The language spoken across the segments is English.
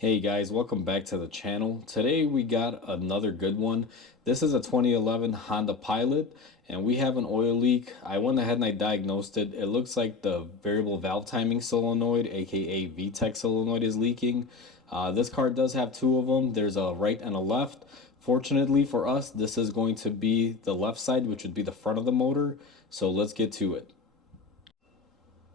Hey guys, welcome back to the channel. Today we got another good one. This is a 2011 Honda Pilot and we have an oil leak. I went ahead and I diagnosed it. It looks like the variable valve timing solenoid, aka Vtec solenoid, is leaking. This car does have two of them. There's a right and a left. Fortunately for us, this is going to be the left side, which would be the front of the motor. So let's get to it.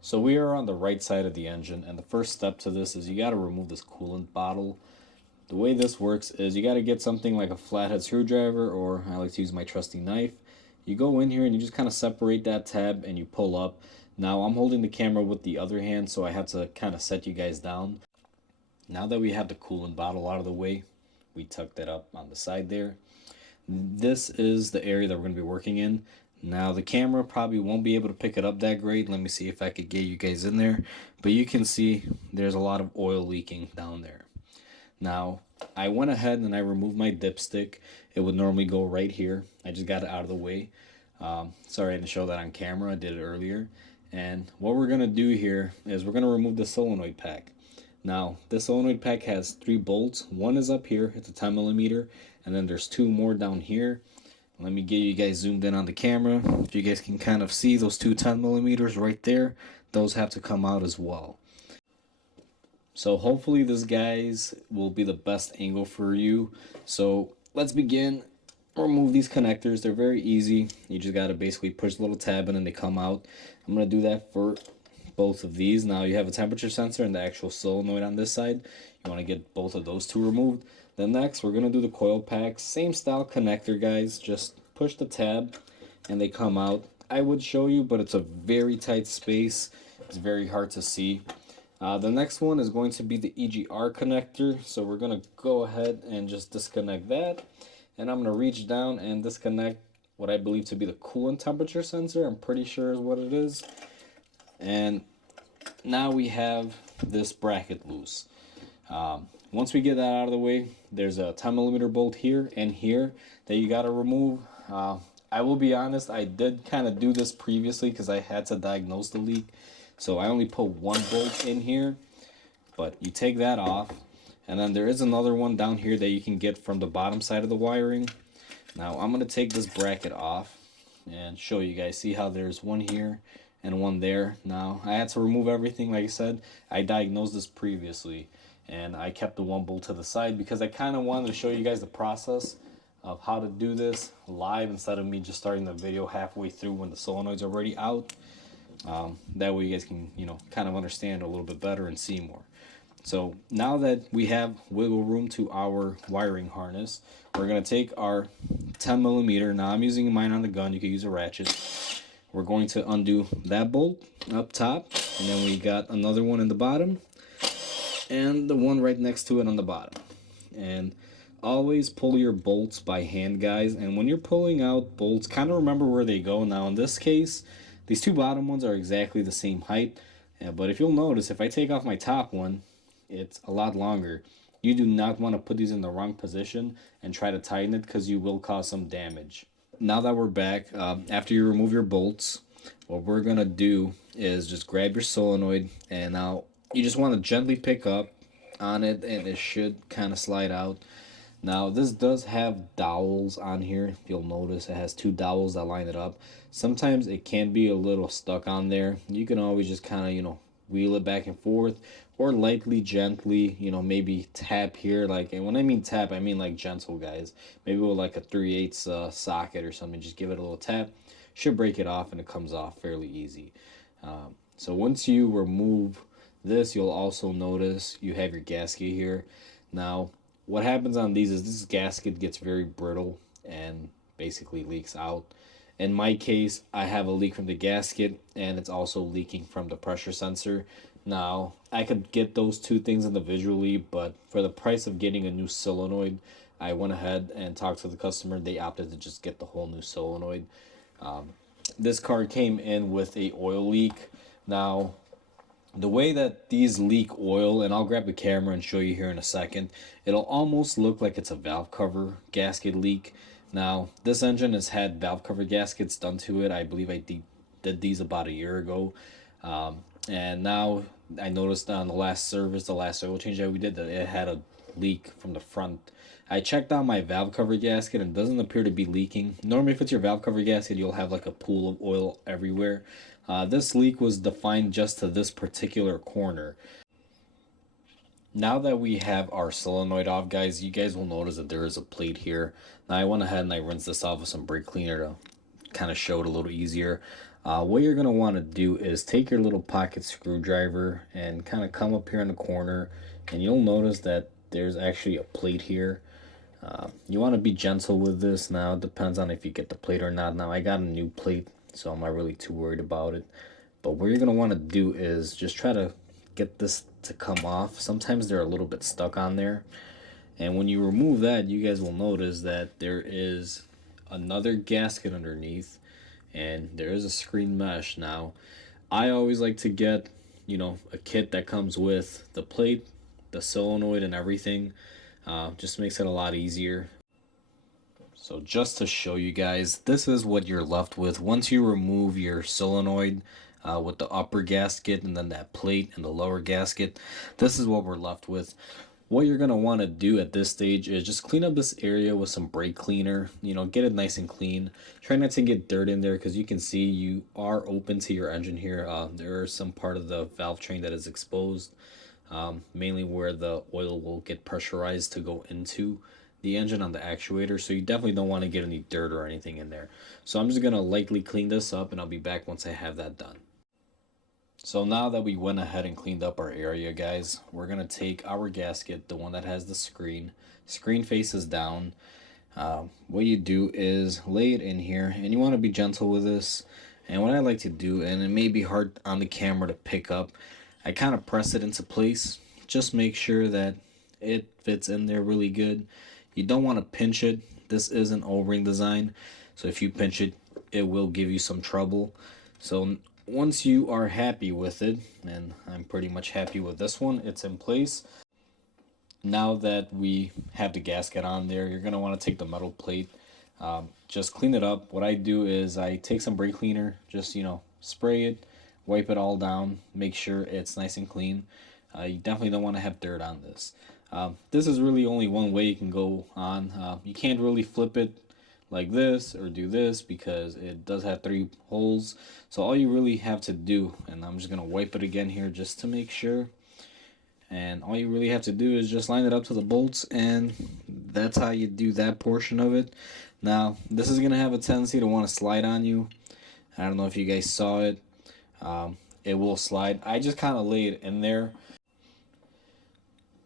So we are on the right side of the engine, and the first step to this is you got to remove this coolant bottle. The way this works is you got to get something like a flathead screwdriver, or I like to use my trusty knife. You go in here and you just kind of separate that tab and you pull up. Now I'm holding the camera with the other hand, so I have to kind of set you guys down. Now that we have the coolant bottle out of the way, we tuck that up on the side there. This is the area that we're going to be working in. Now the camera probably won't be able to pick it up that great. Let me see if I could get you guys in there. But you can see there's a lot of oil leaking down there. Now I went ahead and I removed my dipstick. It would normally go right here. I just got it out of the way. Sorry I didn't show that on camera. I did it earlier. And what we're going to do here is we're going to remove the solenoid pack. Now, this solenoid pack has 3 bolts. One is up here, it's a 10 millimeter, and then there's 2 more down here. Let me get you guys zoomed in on the camera. If you guys can kind of see those 2 10 millimeters right there, those have to come out as well. So hopefully this, guys, will be the best angle for you. So let's begin. Remove these connectors. They're very easy. You just got to basically push the little tab in and they come out. I'm going to do that for both of these. Now you have a temperature sensor and the actual solenoid on this side. You want to get both of those two removed. Then next we're going to do the coil packs. Same style connector, guys. Just push the tab and they come out. I would show you, but it's a very tight space. It's very hard to see. The next one is going to be the EGR connector. So we're going to go ahead and just disconnect that. And I'm going to reach down and disconnect what I believe to be the coolant temperature sensor. I'm pretty sure is what it is. And now we have this bracket loose. Once we get that out of the way, there's a 10 millimeter bolt here and here that you got to remove. I will be honest, I did kind of do this previously because I had to diagnose the leak. So I only put 1 bolt in here, but you take that off. And then there is another one down here that you can get from the bottom side of the wiring. Now I'm going to take this bracket off and show you guys. See how there's one here and one there. Now I had to remove everything. Like I said, I diagnosed this previously and I kept the 1 bolt to the side because I kind of wanted to show you guys the process of how to do this live instead of me just starting the video halfway through when the solenoid's already out. That way you guys can, kind of understand a little bit better and see more. So now that we have wiggle room to our wiring harness, we're going to take our 10 millimeter. Now I'm using mine on the gun. You can use a ratchet. We're going to undo that bolt up top, and then we got another one in the bottom and the one right next to it on the bottom. And always pull your bolts by hand, guys. And when you're pulling out bolts, kind of remember where they go. Now in this case, these 2 bottom ones are exactly the same height, but if you'll notice, if I take off my top one, it's a lot longer. You do not want to put these in the wrong position and try to tighten it because you will cause some damage. Now that we're back, after you remove your bolts, what we're going to do is just grab your solenoid, and now you just want to gently pick up on it and it should kind of slide out. Now this does have dowels on here. If you'll notice, it has 2 dowels that line it up. Sometimes it can be a little stuck on there. You can always just kind of, wheel it back and forth, or lightly, gently, maybe tap here. And when I mean tap, I mean like gentle, guys. Maybe with like a 3/8 socket or something. Just give it a little tap. Should break it off and it comes off fairly easy. So once you remove this, you'll also notice you have your gasket here. Now what happens on these is this gasket gets very brittle and basically leaks out. In my case, I have a leak from the gasket and it's also leaking from the pressure sensor. Now, I could get those 2 things individually, but for the price of getting a new solenoid, I went ahead and talked to the customer. They opted to just get the whole new solenoid. This car came in with a oil leak. Now, the way that these leak oil, and I'll grab the camera and show you here in a second, it'll almost look like it's a valve cover gasket leak. Now, this engine has had valve cover gaskets done to it. I believe I did these about a year ago. And now I noticed on the last service, the last oil change that we did, that it had a leak from the front. I checked out my valve cover gasket and it doesn't appear to be leaking. Normally, if it's your valve cover gasket, you'll have like a pool of oil everywhere. This leak was defined just to this particular corner. Now that we have our solenoid off, guys, you guys will notice that there is a plate here. Now I went ahead and I rinsed this off with some brake cleaner to kind of show it a little easier. What you're going to want to do is take your little pocket screwdriver and kind of come up here in the corner, and you'll notice that there's actually a plate here. You want to be gentle with this. Now it depends on if you get the plate or not. Now I got a new plate, so I'm not really too worried about it. But what you're going to want to do is just try to get this to come off. Sometimes they're a little bit stuck on there. And when you remove that, you guys will notice that there is another gasket underneath and there is a screen mesh. Now, I always like to get, a kit that comes with the plate, the solenoid, and everything. Just makes it a lot easier. So just to show you guys, this is what you're left with once you remove your solenoid with the upper gasket and then that plate and the lower gasket. This is what we're left with. What you're going to want to do at this stage is just clean up this area with some brake cleaner, get it nice and clean. Try not to get dirt in there because you can see you are open to your engine here. There is some part of the valve train that is exposed, mainly where the oil will get pressurized to go into the engine on the actuator, so you definitely don't want to get any dirt or anything in there. So I'm just going to lightly clean this up and I'll be back once I have that done. So now that we went ahead and cleaned up our area, guys, we're going to take our gasket, the one that has the screen faces down. What you do is lay it in here, and you want to be gentle with this. And what I like to do, and it may be hard on the camera to pick up, I kind of press it into place. Just make sure that it fits in there really good. You don't want to pinch it. This is an O-ring design, so if you pinch it, it will give you some trouble. So once you are happy with it, and I'm pretty much happy with this one, it's in place. Now that we have the gasket on there, you're going to want to take the metal plate, just clean it up. What I do is I take some brake cleaner, just, spray it, wipe it all down, make sure it's nice and clean. You definitely don't want to have dirt on this. This is really only one way you can go on. You can't really flip it like this or do this because it does have 3 holes. So all you really have to do, and I'm just going to wipe it again here just to make sure. And all you really have to do is just line it up to the bolts, and that's how you do that portion of it. Now, this is going to have a tendency to want to slide on you. I don't know if you guys saw it. It will slide. I just kind of lay it in there.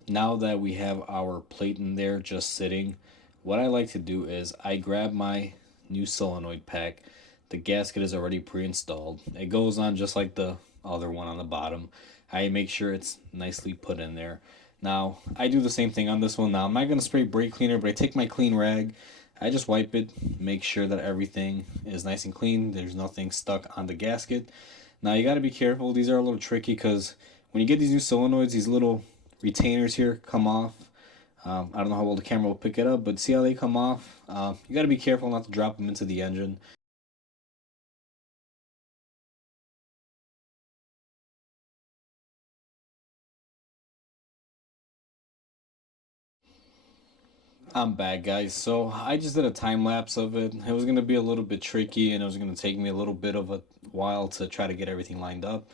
Now that we have our plate in there just sitting, what I like to do is I grab my new solenoid pack. The gasket is already pre-installed. It goes on just like the other one on the bottom. I make sure it's nicely put in there. Now, I do the same thing on this one. Now, I'm not going to spray brake cleaner, but I take my clean rag. I just wipe it, make sure that everything is nice and clean. There's nothing stuck on the gasket. Now, you got to be careful. These are a little tricky because when you get these new solenoids, these little retainers here come off. I don't know how well the camera will pick it up, but see how they come off? You got to be careful not to drop them into the engine. I'm back, guys. So I just did a time lapse of it. It was going to be a little bit tricky and it was going to take me a little bit of a while to try to get everything lined up.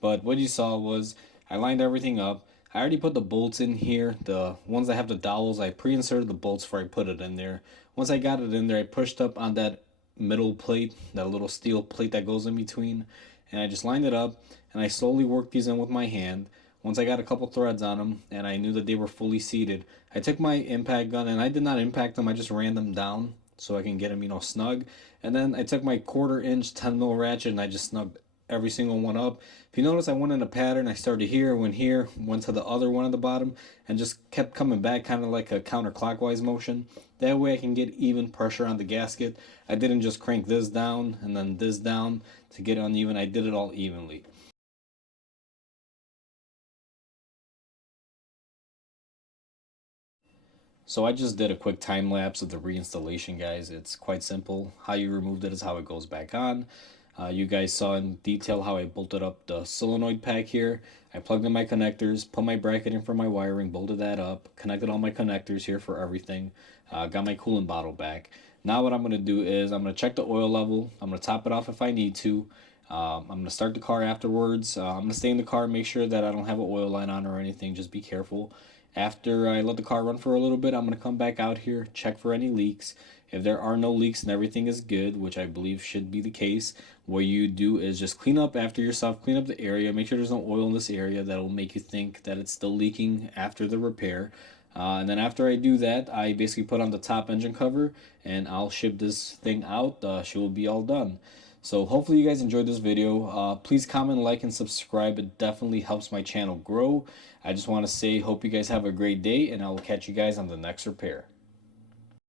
But what you saw was I lined everything up. I already put the bolts in here. The ones that have the dowels, I pre-inserted the bolts before I put it in there. Once I got it in there, I pushed up on that middle plate, that little steel plate that goes in between, and I just lined it up, and I slowly worked these in with my hand. Once I got a couple threads on them, and I knew that they were fully seated, I took my impact gun, and I did not impact them, I just ran them down so I can get them, snug. And then I took my 1/4 inch 10 mil ratchet, and I just snugged every single one up. If you notice, I went in a pattern. I started here, went to the other one at the bottom, and just kept coming back, kind of like a counterclockwise motion. That way I can get even pressure on the gasket. I didn't just crank this down and then this down to get uneven. I did it all evenly. So I just did a quick time lapse of the reinstallation, guys. It's quite simple. How you removed it is how it goes back on. You guys saw in detail how I bolted up the solenoid pack here. I plugged in my connectors, put my bracket in for my wiring, bolted that up, connected all my connectors here for everything, got my coolant bottle back. Now what I'm going to do is I'm going to check the oil level. I'm going to top it off if I need to. I'm going to start the car afterwards. I'm going to stay in the car, make sure that I don't have an oil line on or anything. Just be careful. After I let the car run for a little bit, I'm going to come back out here, check for any leaks. If there are no leaks and everything is good, which I believe should be the case, what you do is just clean up after yourself, clean up the area, make sure there's no oil in this area that'll make you think that it's still leaking after the repair. And then after I do that, I basically put on the top engine cover and I'll ship this thing out. She will be all done. So hopefully you guys enjoyed this video. Please comment, like, and subscribe. It definitely helps my channel grow. I just want to say hope you guys have a great day, and I will catch you guys on the next repair.